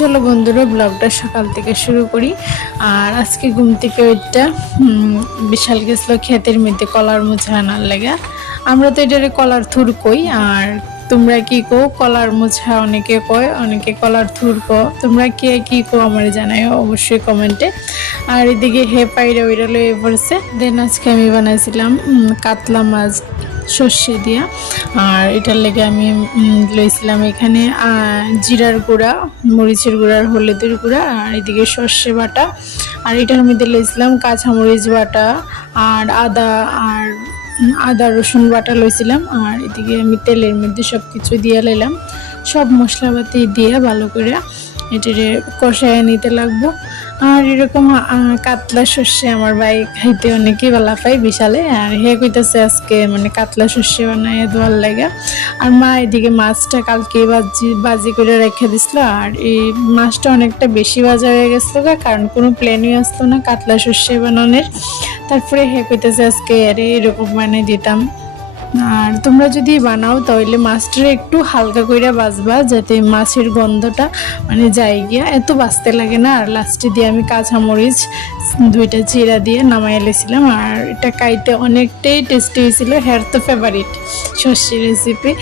চলো বন্ধুরা ব্লগটা সকাল থেকে শুরু করি। আর আজকে ঘুম থেকে ওইটা বিশাল গেছিল ক্ষেতের মধ্যে কলার মোছা আনার লেগা। আমরা তো এটারে কলার থুর কই, আর তোমরা কি কো? কলার মোছা অনেকে কয়, অনেকে কলার থুর কো। তোমরা কে কি কো আমার জানাই অবশ্যই কমেন্টে। আর এদিকে হে পাইরে ওইটা লয়ে পড়ছে। দেন আজকে আমি বানাইছিলাম কাতলা মাছ সর্ষে দিয়া। আর এটার লেগে আমি লইছিলাম এখানে জিরার গুঁড়া, মরিচের গুঁড়া, আর হলুদের গুঁড়া, আর এদিকে সর্ষে বাটা। আর এটার মধ্যে লইছিলাম কাঁচামরিচ বাটা আর আদা রসুন বাটা লইছিলাম। আর এদিকে আমি তেলের মধ্যে সব কিছু দিয়ে লাইলাম, সব মশলাপাতি দিয়ে ভালো করে এটারে কষায় নিতে লাগবো। আর এরকম কাতলা সর্ষে আমার ভাই খাইতে অনেকেই ভালো পাই বিশালে। আর হে কইতাছে আজকে মানে কাতলা সর্ষে বানায় দোয়ার লাগে। আর মা এদিকে মাছটা কালকে বাজি করে রেখে দিছিল। আর এই মাছটা অনেকটা বেশি ভাজা হয়ে গেছিল, কারণ কোনো প্ল্যানই আসতো না কাতলা সর্ষে বানানোর। তারপরে হে কইতাছে আজকে আরে এরকম বানিয়ে দিতাম। আর তোমরা যদি বানাও তাহলে মাছটা একটু হালকা কইরা ভাজবা, যাতে মাছের গন্ধটা মানে যায় গিয়া, এত বাঁচতে লাগে না। আর লাস্টে দিয়ে আমি কাঁচামরিচ দুইটা চিরা দিয়ে নামাই এলেছিলাম। আর এটা খাইতে অনেকটাই টেস্টি হয়েছিল, হেয়ার তো ফেভারিট সর্ষে রেসিপি।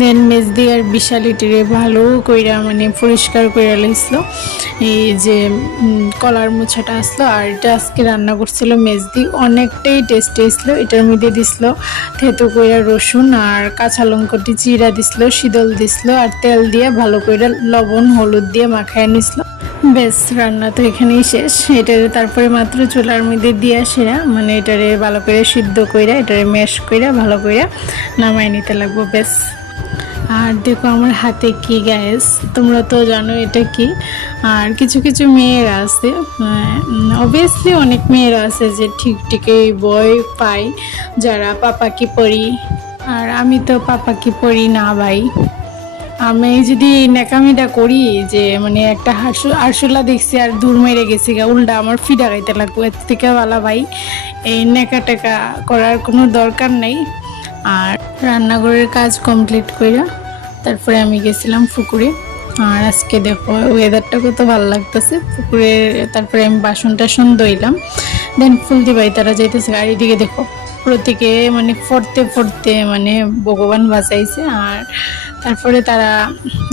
দেন মেজদি আর বিশালিটিরে ভালো কইরা মানে পরিষ্কার কইরা লাইছিল। এই যে কলার মোছাটা আসলো, আর এটা আজকে রান্না করছিল মেজদি, অনেকটাই টেস্টি হয়েছিল। এটার মধ্যে দিছিল থেতো কইরা রসুন আর কাঁচা লঙ্কাটি চিরা দিছিল, শীতল দিছিল, আর তেল দিয়ে ভালো কইরা লবণ হলুদ দিয়ে মাখায় নিছিল। বেশ, রান্না তো এখানেই শেষ। এটারে তারপরে মাত্র চুলার মধ্যে দিয়ে সেরা মানে এটারে ভালো করে সিদ্ধ কইরা এটারে ম্যাশ কইরা ভালো কইরা নামাই নিতে লাগবো। বেশ, আর দেখো আমার হাতে কি গ্যাস, তোমরা তো জানো এটা কি। আর কিছু কিছু মেয়েরা আছে, অবভিয়াসলি অনেক মেয়েরা আছে যে ঠিক ভয় পায় যারা পাপা কি পড়ি। আর আমি তো পাপা কি পড়ি না ভাই। আমি যদি নেকামিটা করি যে মানে একটা আরশোলা দেখছি আর দূর মেরে গেছি গা, উল্টা আমার ফিডা গাইতে লাগবো। এর থেকে ভালো ভাই এই নেকা টেকা করার কোনো দরকার নেই। আর রান্নাঘরের কাজ কমপ্লিট কইরা তারপরে আমি গেছিলাম পুকুরে। আর আজকে দেখো ওয়েদারটা কত ভালো লাগতেছে পুকুরে। তারপরে আমি বাসন টাসন ধুইলাম, দেন ফুল দিবাই তারা যাইতেছে। আর এদিকে দেখো প্রত্যেকে মানে ফরতে মানে ভগবান বাঁচাইছে। আর তারপরে তারা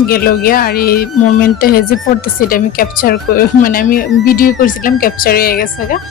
গেল গিয়া। আর এই মোমেন্টটা হেজে পড়তেছে এটা আমি ক্যাপচার মানে আমি ভিডিও করছিলাম, ক্যাপচার হয়ে গেছে গা।